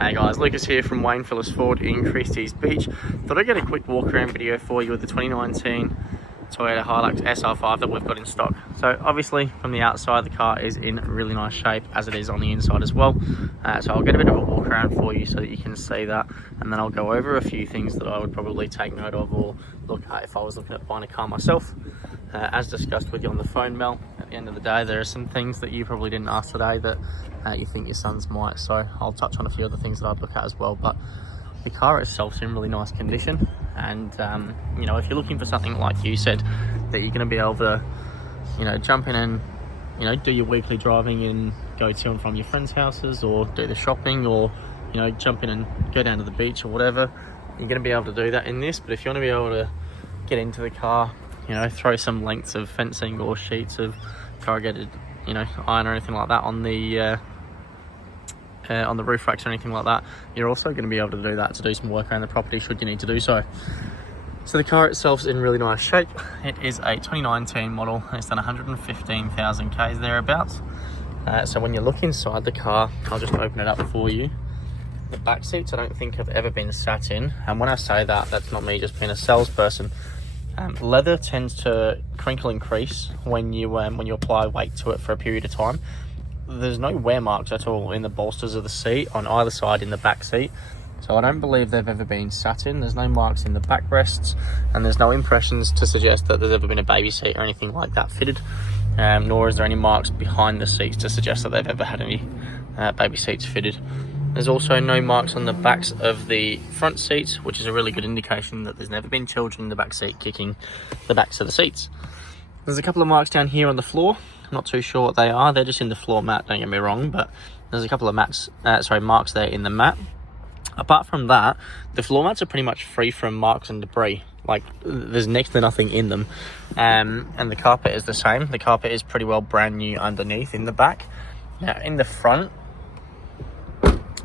Hey guys, Lucas here from Phillis Ford in Christie's Beach. Thought I'd get a quick walk around video for you with the 2019 Toyota Hilux SR5 that we've got in stock. So obviously from the outside the car is in really nice shape, as it is on the inside as well. So I'll get a bit of a walk around for you so that you can see that, and then I'll go over a few things that I would probably take note of or look at if I was looking at buying a car myself. As discussed with you on the phone, Mel, at the end of the day there are some things that you probably didn't ask today that you think your sons might, so I'll touch on a few other things that I'd look at as well. But the car itself's in really nice condition, and you know, if you're looking for something like you said that you're going to be able to, you know, jump in and, you know, do your weekly driving and go to and from your friends' houses, or do the shopping, or, you know, jump in and go down to the beach or whatever, you're going to be able to do that in this. But if you want to be able to get into the car, you know, throw some lengths of fencing or sheets of corrugated, you know, iron or anything like that on the roof racks or anything like that, you're also going to be able to do that to do some work around the property should you need to do so. So the car itself's in really nice shape. It is a 2019 model. It's done 115,000 Ks thereabouts. So when you look inside the car, I'll just open it up for you. The back seats I don't think have ever been sat in, and when I say that, that's not me just being a salesperson. Leather tends to crinkle and crease when you apply weight to it for a period of time. There's no wear marks at all in the bolsters of the seat on either side in the back seat, so I don't believe they've ever been sat in. There's no marks in the backrests, and there's no impressions to suggest that there's ever been a baby seat or anything like that fitted, nor is there any marks behind the seats to suggest that they've ever had any baby seats fitted. There's also no marks on the backs of the front seats, which is a really good indication that there's never been children in the back seat kicking the backs of the seats. There's a couple of marks down here on the floor. I'm not too sure what they are. They're just in the floor mat, don't get me wrong, but there's a couple of marks there in the mat. Apart from that, the floor mats are pretty much free from marks and debris. Like, there's next to nothing in them. And the carpet is the same. The carpet is pretty well brand new underneath in the back. Now, in the front,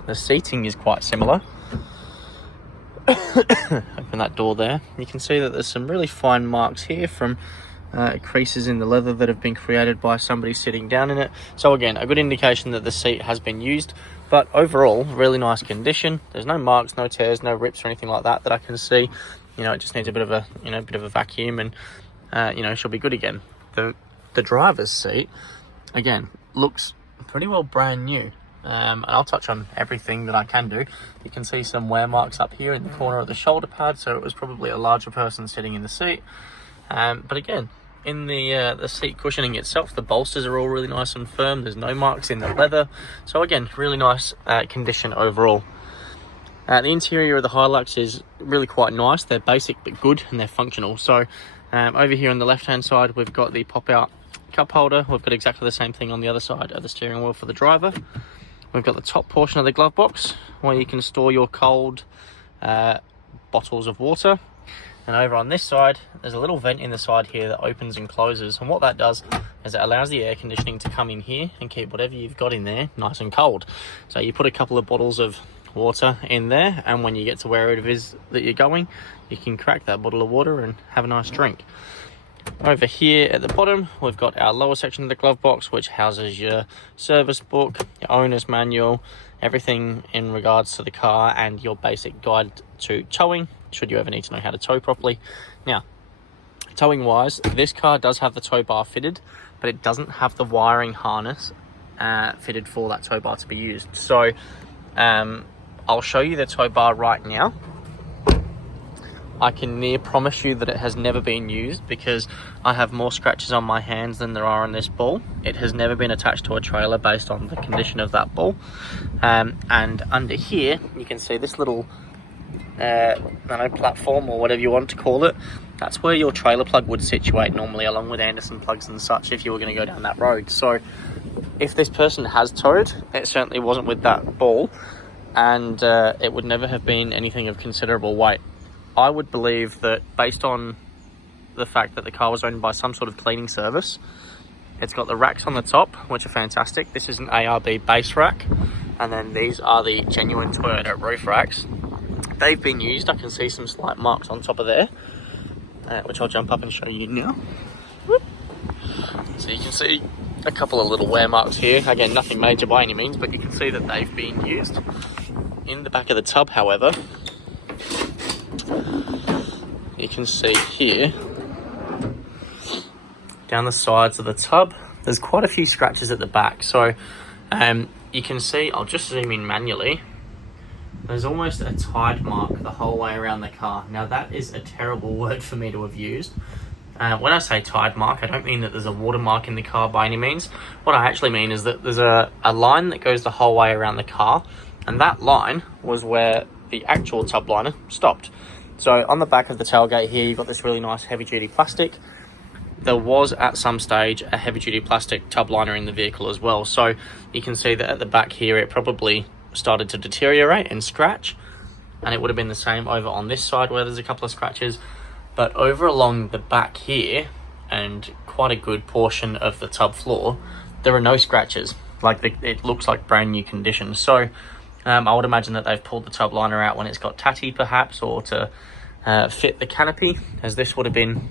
the seating is quite similar. Open that door there. You can see that there's some really fine marks here from creases in the leather that have been created by somebody sitting down in it. So again, a good indication that the seat has been used, but overall, really nice condition. There's no marks, no tears, no rips or anything like that that I can see. You know, it just needs a bit of a vacuum, and you know, she'll be good again. The driver's seat, again, looks pretty well brand new. And I'll touch on everything that I can do. You can see some wear marks up here in the corner of the shoulder pad, so it was probably a larger person sitting in the seat. But again, in the seat cushioning itself, the bolsters are all really nice and firm. There's no marks in the leather. So again, really nice condition overall. The interior of the Hilux is really quite nice. They're basic but good, and they're functional. So over here on the left hand side, we've got the pop out cup holder. We've got exactly the same thing on the other side of the steering wheel for the driver. We've got the top portion of the glove box where you can store your cold bottles of water. And over on this side, there's a little vent in the side here that opens and closes. And what that does is it allows the air conditioning to come in here and keep whatever you've got in there nice and cold. So you put a couple of bottles of water in there, and when you get to where it is that you're going, you can crack that bottle of water and have a nice drink. Over here at the bottom, we've got our lower section of the glove box, which houses your service book, your owner's manual, everything in regards to the car, and your basic guide to towing, should you ever need to know how to tow properly. Now, towing wise, this car does have the tow bar fitted, but it doesn't have the wiring harness fitted for that tow bar to be used. So I'll show you the tow bar right now. I can near promise you that it has never been used, because I have more scratches on my hands than there are on this ball. It has never been attached to a trailer based on the condition of that ball. And under here, you can see this little platform, or whatever you want to call it. That's where your trailer plug would situate normally, along with Anderson plugs and such, if you were going to go down that road. So if this person has towed, it certainly wasn't with that ball, and it would never have been anything of considerable weight. I would believe that, based on the fact that the car was owned by some sort of cleaning service, it's got the racks on the top, which are fantastic. This is an ARB base rack, and then these are the genuine Toyota roof racks. They've been used. I can see some slight marks on top of there, which I'll jump up and show you now. So you can see a couple of little wear marks here. Again, nothing major by any means, but you can see that they've been used. In the back of the tub, however, you can see here, down the sides of the tub, there's quite a few scratches at the back. So you can see, I'll just zoom in manually, there's almost a tide mark the whole way around the car. Now that is a terrible word for me to have used. When I say tide mark, I don't mean that there's a watermark in the car by any means. What I actually mean is that there's a line that goes the whole way around the car, and that line was where the actual tub liner stopped. So on the back of the tailgate here, you've got this really nice heavy duty plastic. There was at some stage a heavy duty plastic tub liner in the vehicle as well. So you can see that at the back here, it probably started to deteriorate and scratch, and it would have been the same over on this side where there's a couple of scratches. But over along the back here, and quite a good portion of the tub floor, there are no scratches. It looks like brand new condition. So I would imagine that they've pulled the tub liner out when it's got tatty perhaps, or to fit the canopy, as this would have been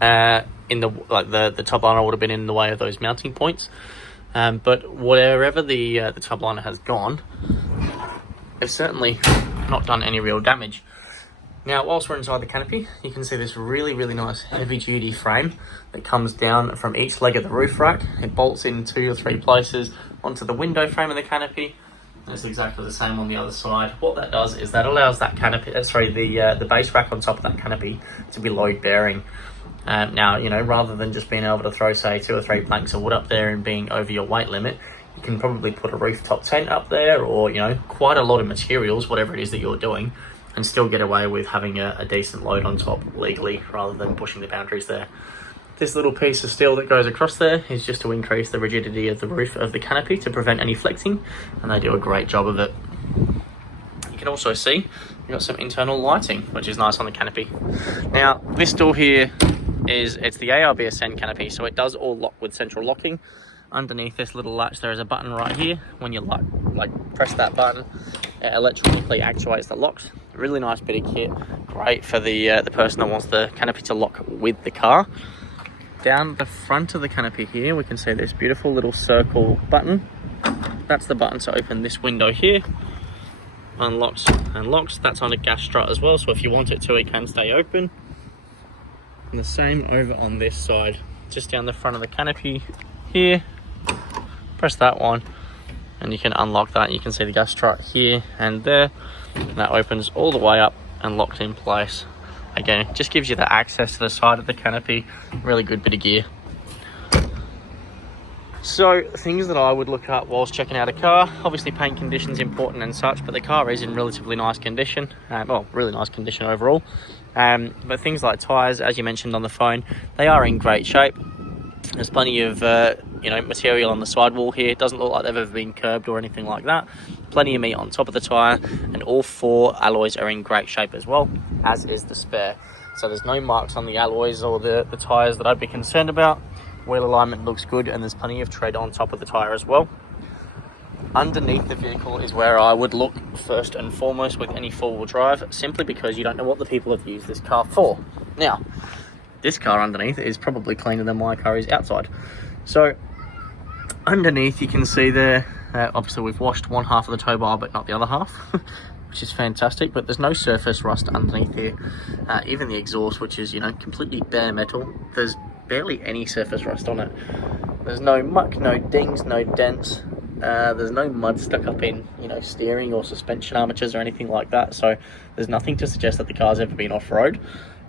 the tub liner would have been in the way of those mounting points. But wherever the tub liner has gone, they've certainly not done any real damage. Now, whilst we're inside the canopy, you can see this really, really nice heavy-duty frame that comes down from each leg of the roof rack. It bolts in 2 or 3 places onto the window frame of the canopy. It's exactly the same on the other side. What that does is that allows that canopy, the base rack on top of that canopy to be load-bearing. Now, rather than just being able to throw, say, 2 or 3 planks of wood up there and being over your weight limit, you can probably put a rooftop tent up there, or, quite a lot of materials, whatever it is that you're doing, and still get away with having a decent load on top legally, rather than pushing the boundaries there. This little piece of steel that goes across there is just to increase the rigidity of the roof of the canopy to prevent any flexing, and they do a great job of it. You can also see you've got some internal lighting, which is nice on the canopy. Now, this door here it's the ARB Ascend canopy, so it does all lock with central locking. Underneath this little latch, there is a button right here. When you press that button, it electronically actuates the locks. Really nice bit of kit, great for the person that wants the canopy to lock with the car. Down the front of the canopy here, we can see this beautiful little circle button. That's the button to open this window here. Unlocks and locks. That's on a gas strut as well, so if you want it to, it can stay open. And the same over on this side, just down the front of the canopy here. Press that one and you can unlock that. You can see the gas strut here and there, and that opens all the way up and locks in place. Again, it just gives you the access to the side of the canopy. Really good bit of gear. So things that I would look at whilst checking out a car, obviously paint condition's important and such, but the car is in relatively nice condition. Really nice condition overall. But things like tyres, as you mentioned on the phone, they are in great shape. There's plenty of material on the sidewall here. It doesn't look like they've ever been curbed or anything like that. Plenty of meat on top of the tyre, and all 4 alloys are in great shape as well, as is the spare. So there's no marks on the alloys or the tyres that I'd be concerned about. Wheel alignment looks good, and there's plenty of tread on top of the tyre as well. Underneath the vehicle is where I would look first and foremost with any 4-wheel drive, simply because you don't know what the people have used this car for. Now, this car underneath is probably cleaner than my car is outside. So underneath you can see there, obviously we've washed one half of the tow bar but not the other half, which is fantastic, but there's no surface rust underneath here. Even the exhaust, which is completely bare metal, there's barely any surface rust on it. There's no muck, no dings, no dents. There's no mud stuck up in steering or suspension armatures or anything like that, so there's nothing to suggest that the car's ever been off-road.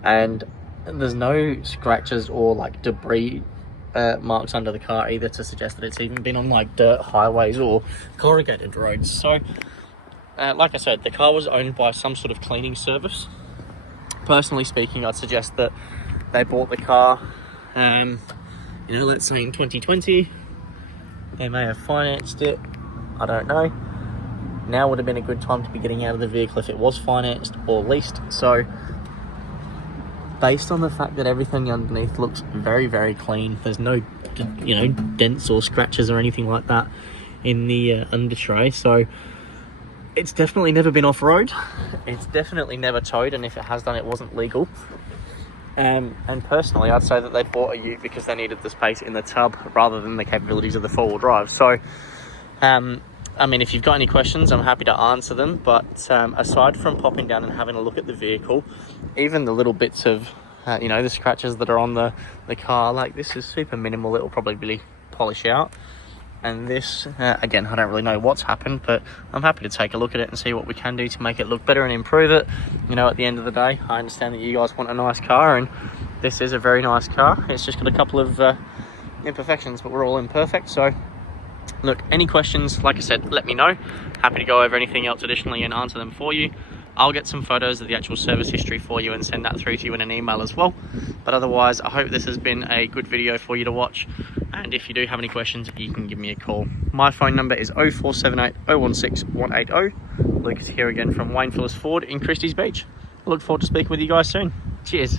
And there's no scratches or debris marks under the car either to suggest that it's even been on dirt highways or corrugated roads. So like I said, the car was owned by some sort of cleaning service. Personally speaking, I'd suggest that they bought the car let's say in 2020. They may have financed it, I don't know. Now would have been a good time to be getting out of the vehicle if it was financed or leased. So based on the fact that everything underneath looks very, very clean, there's no dents or scratches or anything like that in the under tray, so it's definitely never been off-road. It's definitely never towed, and if it has done, it wasn't legal. And personally, I'd say that they bought a ute because they needed the space in the tub rather than the capabilities of the 4-wheel drive. So I mean, if you've got any questions, I'm happy to answer them. But aside from popping down and having a look at the vehicle, even the little bits of, you know, the scratches that are on the car, like this is super minimal. It'll probably polish out. And this, again, I don't really know what's happened, but I'm happy to take a look at it and see what we can do to make it look better and improve it. You know, at the end of the day, I understand that you guys want a nice car, and this is a very nice car. It's just got a couple of imperfections, but we're all imperfect. So look, any questions, like I said, let me know. Happy to go over anything else additionally and answer them for you. I'll get some photos of the actual service history for you and send that through to you in an email as well. But otherwise, I hope this has been a good video for you to watch. And if you do have any questions, you can give me a call. My phone number is 0478 016 180. Lukas here again from Phillis Ford in Christie's Beach. I look forward to speaking with you guys soon. Cheers.